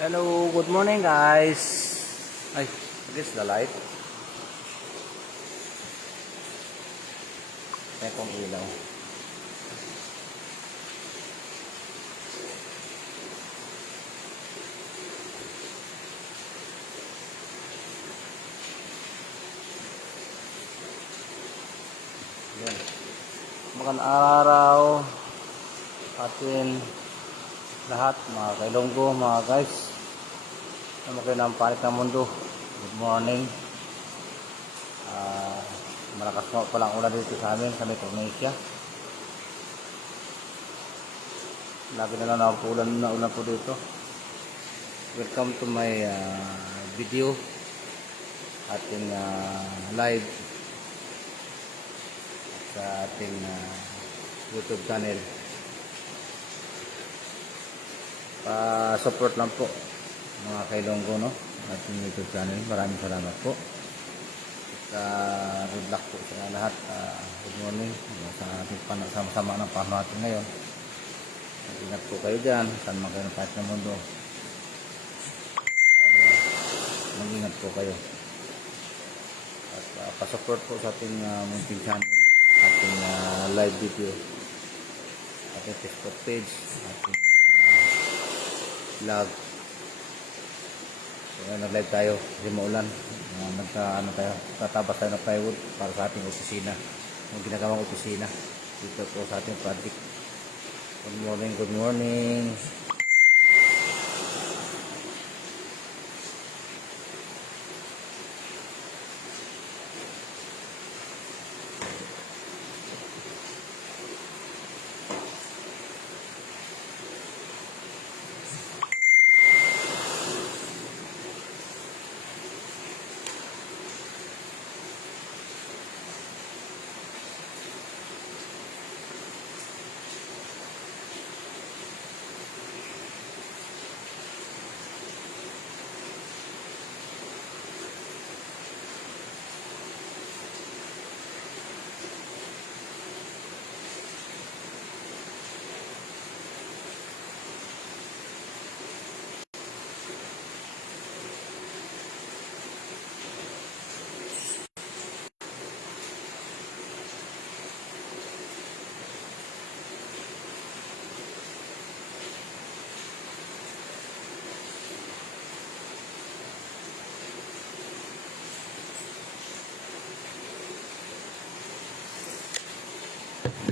Hello, good morning guys. Ay, this is the light. May kong ilaw. Yan. Magandang araw atin lahat mga kailonggo, mga guys. Ano kayo ng panik ng mundo? Good morning. Malakas mo palang ulan dito sa amin sa Micronesia. Lagi na lang na ulan po dito. Welcome to my video, ating live sa ating YouTube channel. Pa-support lang po mga kailonggo, no, ating YouTube channel. Maraming salamat po. Good luck po sa lahat. Good morning sa ating sama-sama ng panahon natin ngayon. Ingat po kayo dyan, saan man kayo ng kahit ng mundo. Mag-ingat po kayo. At pa-support po sa ating munting channel, ating live video, ating Facebook page, ating vlog. So, ngayon nag-live tayo, hindi maulan. Tatabas tayo ng plywood para sa ating opisina, yung ginagawang opisina dito po sa ating project. Good morning, good morning.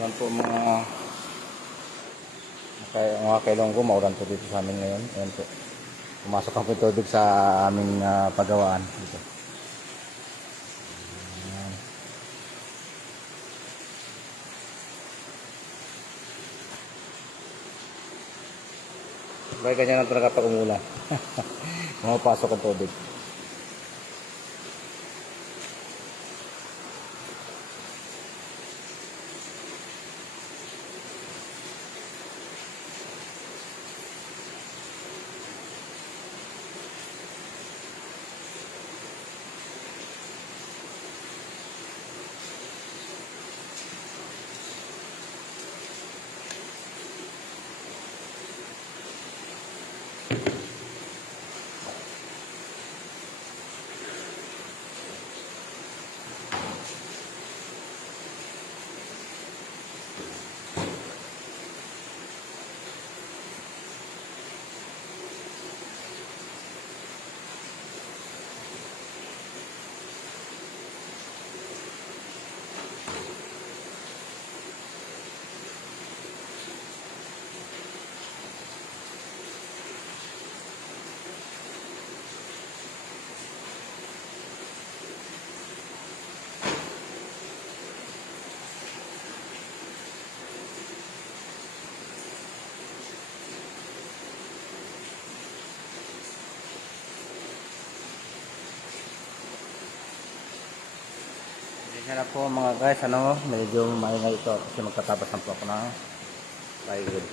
Yan po mga kailonggo, maulan po dito sa amin ngayon. Ayan po, pumasok ang tubig sa aming pagawaan dito. Ayan. Bagay ganyan lang talaga pag umulan. Pumapasok ang tubig. Yan na po mga guys, medyo maingay ito kasi magtatapos na po ako ng plywood.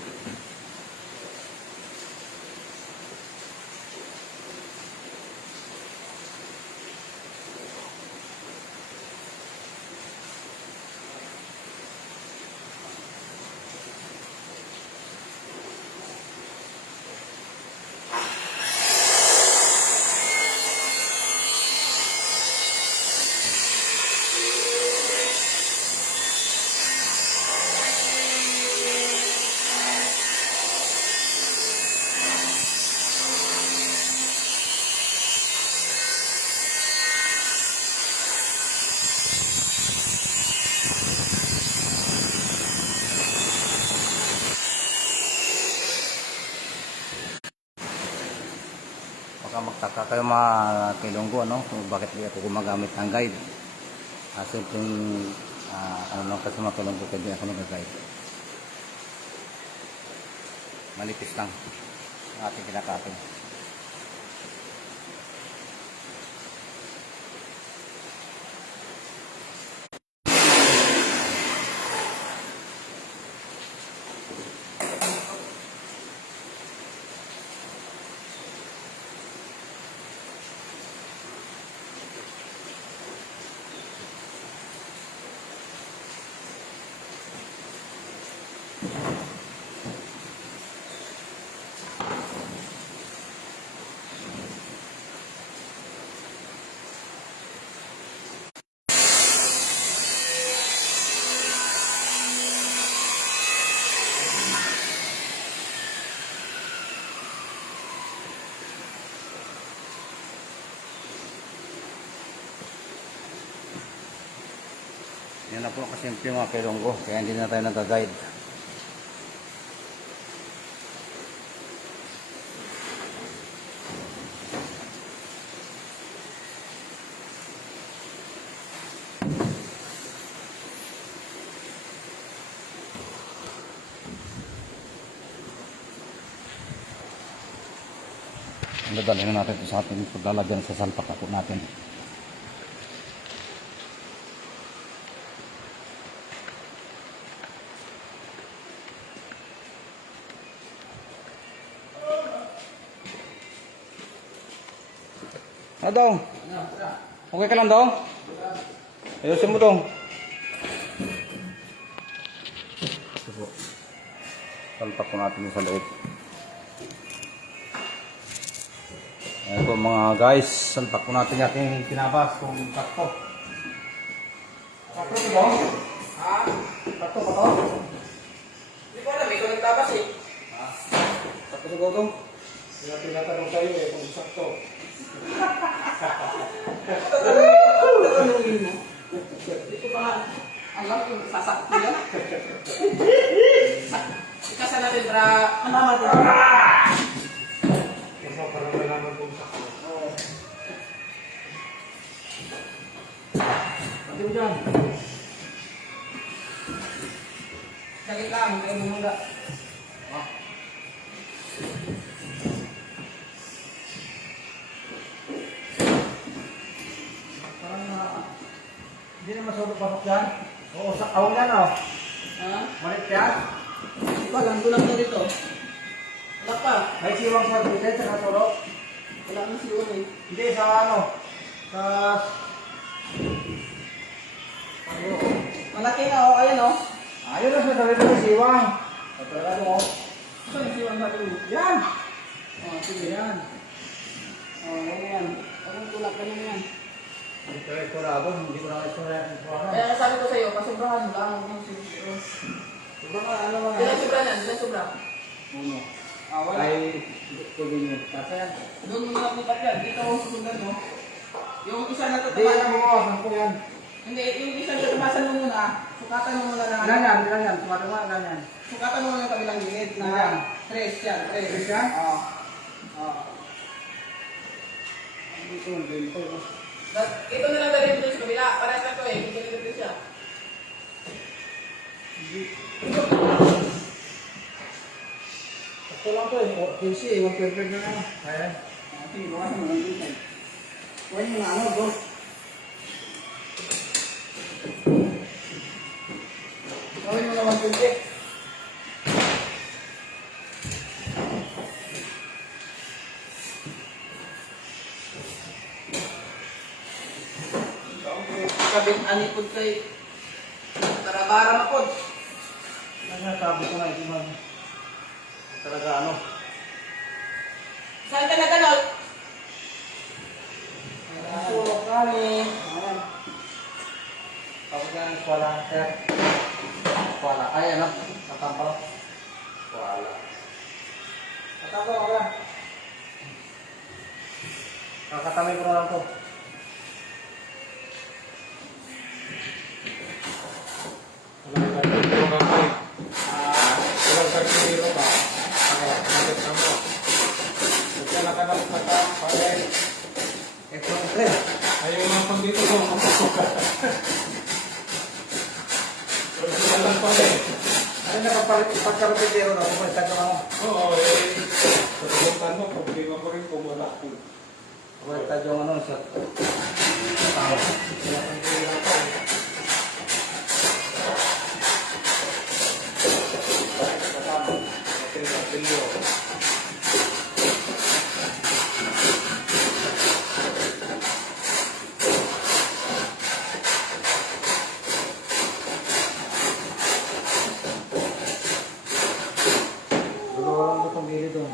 Magtaka kayo mga kilonggo, ano, kung bakit di ako gumagamit ng guide. Simpleng, ano lang kasi mga kilonggo, kaya di ako nag-guide. Malipis lang ang ating kinakain. Yan na po kasimple mga kilonggo, kaya hindi na tayo nag-guide. Dadalhin na natin ito sa ating paglalagyan sa salpak na po natin. Ano daw? Okay ka lang daw? Ayusin mo daw. Ito po. Salpak po natin sa loob. Ayan po mga guys, salpak po natin yung ating pinabas kung sakto. Sakto ito ba? Ha? Sakto ba ito? Hindi ko alam, ikaw nagtabas eh. Ha? Sakto ito ba ito? Tinatanong tayo eh kung sakto. Tatanungin mo. Hindi ko pa alam kung sasakto yan. Ikasan natin para kamamatid. Kasi parang malaman kung sakto. Pati mo dyan. Saglit lang, kayo bumunda. Hindi naman sa pasok yan. Oo, sakawang yan oh. Ha? Malit yan. Hindi pa lang, tulang na dito. Wala pa. May siwang sa dito sa katulog. Wala nang siwan eh. Hindi sa ano. Sa... Ano? Malaki na oh, ayan oh. Ayun na sa dito ng siwang. Katulog mo. Saan yung siwan natin? Yan! Oh, sige yan. Oh, yan. Anong tulak ka naman yan? Hindi ko istorado. Hindi ko na istorado. Kaya sabi ko sa'yo, pasobrahan lang. Huwag siguro. Diba nga ano mga... Ilan sobra yan? Ilan sobra? Uno. Ah, wala. Ay, pwede nyo. Kasi yan. Doon mo na lipat yan. Dito ako susundan mo. Yung isa na Hindi yan tatabasan ang mga wasan ko yan. Hindi, yung isa na tatabasan mo muna. Sukatan mo muna na. Ilan yan? Ilan yan? Tumatama, ilan yan? Sukatan mo muna yung kabilang gilid na. Ilan? 3 yan. 3. Tres yan? Oo. Ito, ganito. Ito na lang dalhin dito sa kabila. Parehas lang to eh. Ganito dito siya. Ito lang to eh. QC, mag-perfect na naman. Ayan. Sige, bawasan mo lang dito. Huwag mo na ano, bro. Gawin mo naman dito. Kabit anipod kay Tarabara mapod. Sabi ko na, hindi man talaga ano. Saan ka natanol? Sulok kami. Ayan. Tapos yan, wala, sir. Wala. Ay, ano? Natampaw. Wala. Natampaw ako lang. Kakatamay ko na lang to. Walang kartidero ka po eh. Walang kartidero ka. Ano, nakit na mo. Huwag ka nakanap na ka, pare. pagka-repetero na, pumunta ka mo. Oo, eh. Susubukan mo, problema ko rin kung wala ko. Pumunta yung ano, sa tao. Wala kang kailangan. Dalawa lang itong gilid doon.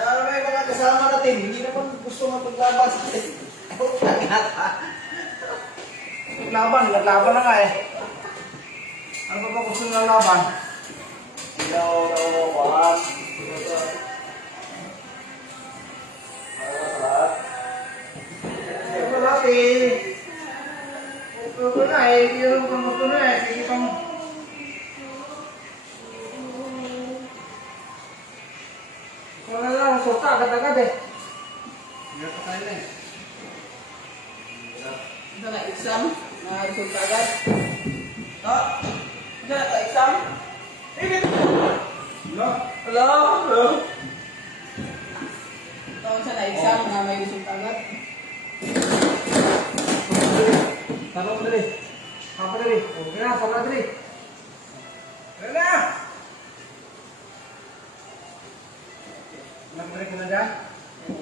May mga kasama natin, hindi naman gusto mapaglaban sa atin. Naglaban na nga eh. Ano ba gusto nila laban? Ilaw, wahas. Ito lagi. Ito na eh, yung panggusto na eh. Sige pang... Wala lang, suta, agad-agad eh. Hindi pa tayo na eh. Ito na exam, na resulta agad. Ha? Ito na exam? Hello? Hello? Ito na exam na may resulta agad. Tanong mo dali. Papa dali. Okay na, papa dali. Kaya na! Nagbalik ko na dyan.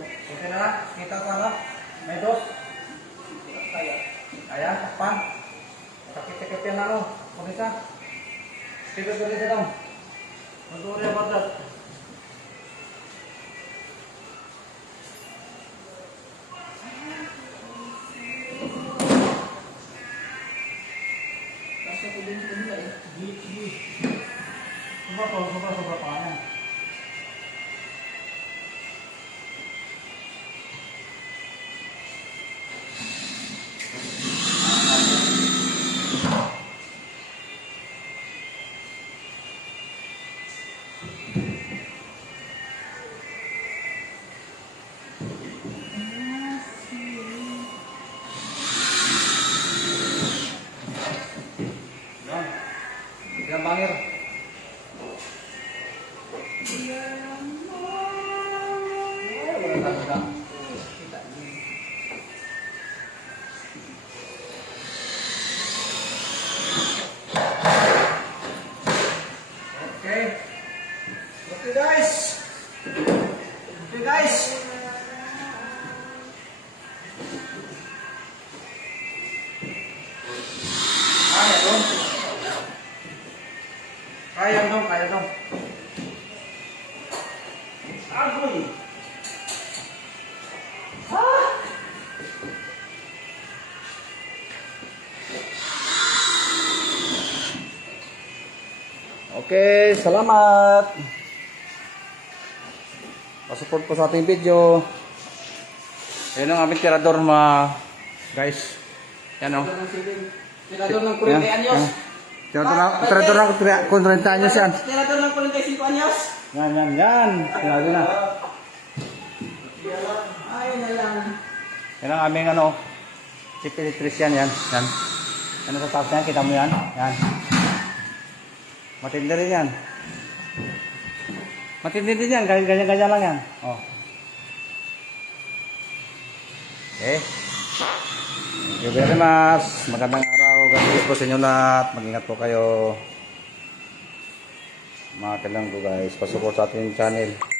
Okay na lang. Kita ko ano? May dos. Ayan, takpan. Takip-takip yan ano. Kumisa. Tigil-tigil siya daw. Mag-uri about that. Kasi ko din sa kanila eh. Sobra pa yan. Yan bangir. Okay. Okay guys. Okay guys. Kaya dong. Kaya dong. Agoy. Okay, salamat. Pa-support po sa ating video. Ayan ang aming tirador mga guys. Yan o. Tirador ng 40 anyos. Tirador ng 40 anyos yan. Tirador ng 45 anyos. Yan. Tirador na. Ay na lang. Yan ang aming ano. Chief electrician yan. Yan. Ano sa taas yan? Kita mo yan? Yan. Matindi rin yan. Matindi din yan. Ganyan-ganyan lang yan. Oh. Okay. Thank you very much. Magandang araw. God bless po sa inyo lahat. Mag-ingat po kayo. mga kailang ko guys, pasupport sa ating channel.